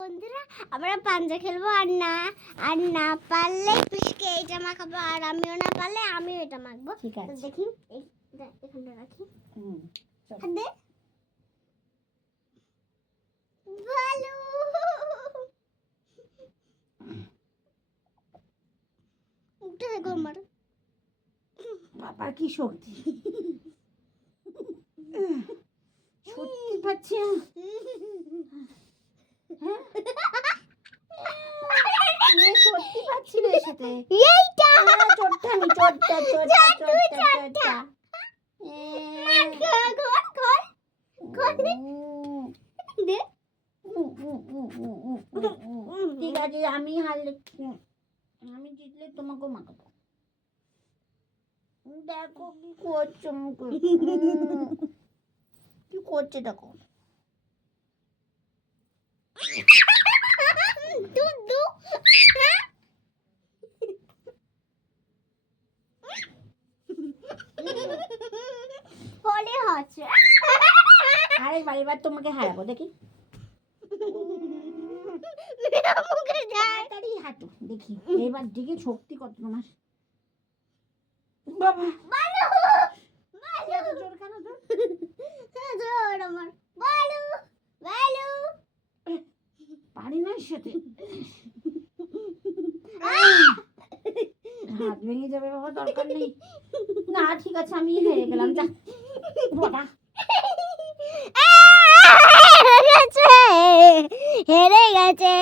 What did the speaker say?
বন্ধুরা আমরা পাঞ্জা খেলবো আর না পারলে পিসকে এইটা মাখাবো আর আমিও না পারলে আমিও এটা মাখবো। ঠিক আছে দেখি এখানটা রাখি। হাত দে ভালো উঠে দেখো আমার বাবা কি শক্তি সত্যি পাচ্ছি সত্যি পাচ্ছি না এর সাথে এইটা চট্টানি চট্টা দে ঠিক আছে আমি হারলে আমি জিতলে তোমাকে মাখাবো। দেখো কি করছো মুখে কি করছে দেখো দুদু হলে হচ্ছে আরেকবার এবার তোমাকে হারাবো দেখি মুখে যায় তাড়াতাড়ি হাঁটো দেখি এবার দিকে শক্তি কত তোমার বাবা ভালো এত জোর কেন তোর? জোর আমার ভালো ভালো পারি না এর সাথে হাত ভেঙে যাবে বাবা দরকার নেই না ঠিক আছে আমি হেরে গেলাম যা বাবা হেরে গেছে